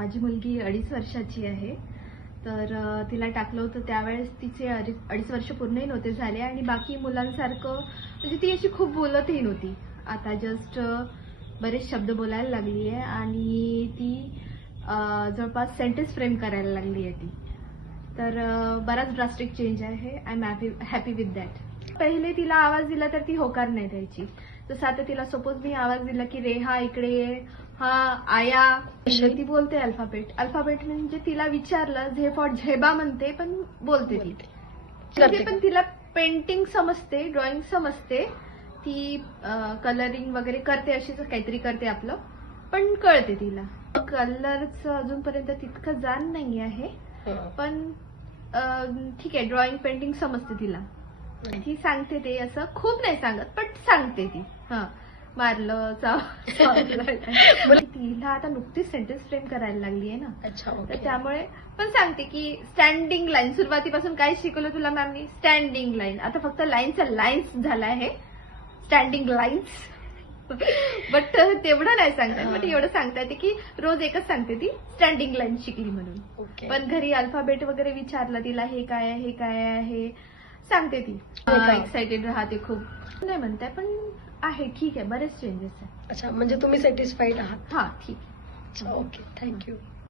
माझी मुलगी 2.5 वर्षाची आहे. तर तिला टाकलं होतं त्यावेळेस तिचे 2.5 वर्ष पूर्णही नव्हते झाले आणि बाकी मुलांसारखं म्हणजे ती अशी खूप बोलतही नव्हती. आता जस्ट बरेच शब्द बोलायला लागली आहे आणि ती जवळपास सेंटेन्स फ्रेम करायला लागली आहे ती. तर बराच ड्रास्टिक चेंज आहे. I am happy with that. पहिले तिला आवाज दिला तर ती होकार नाही द्यायची. जसं आता तिला सपोज मी आवाज दिला की रेहा इकडे ये, हा आया, ती बोलते अल्फाबेट. अल्फाबेट म्हणजे तिला विचारलं झे फॉर झेबा म्हणते पण बोलते ती. म्हणजे पण तिला पेंटिंग समजते, ड्रॉइंग समजते, ती कलरिंग वगैरे करते, अशीच काहीतरी करते आपलं, पण कळते तिला. कलरचं अजूनपर्यंत तितकं जाण नाही आहे, पण ठीक आहे, ड्रॉइंग पेंटिंग समजते तिला. ती सांगते ते असं खूप नाही सांगत पण सांगते ती. मारलं तिला आता नुकतीच सेंटेन्स फ्रेम करायला लागली आहे ना. तर त्यामुळे पण सांगते की स्टँडिंग लाईन, सुरुवातीपासून काय शिकवलं तुला मॅमनी? Standing line. आता फक्त लाईनचा लाईन्स झाला आहे, स्टँडिंग लाईन्स. बट तेवढं नाही सांगता येत. बट एवढं सांगता येते की रोज एकच सांगते ती स्टँडिंग लाईन शिकली म्हणून. पण घरी अल्फाबेट वगैरे विचारलं तिला हे काय आहे, हे काय आहे, सांगते ती. एक्साइटेड राहते खूप. नाही म्हणताय पण आहे, ठीक आहे, बरेच चेंजेस आहे. अच्छा, म्हणजे तुम्ही सॅटिस्फाईड आहात? हा, ठीक आहे. Okay, thank you.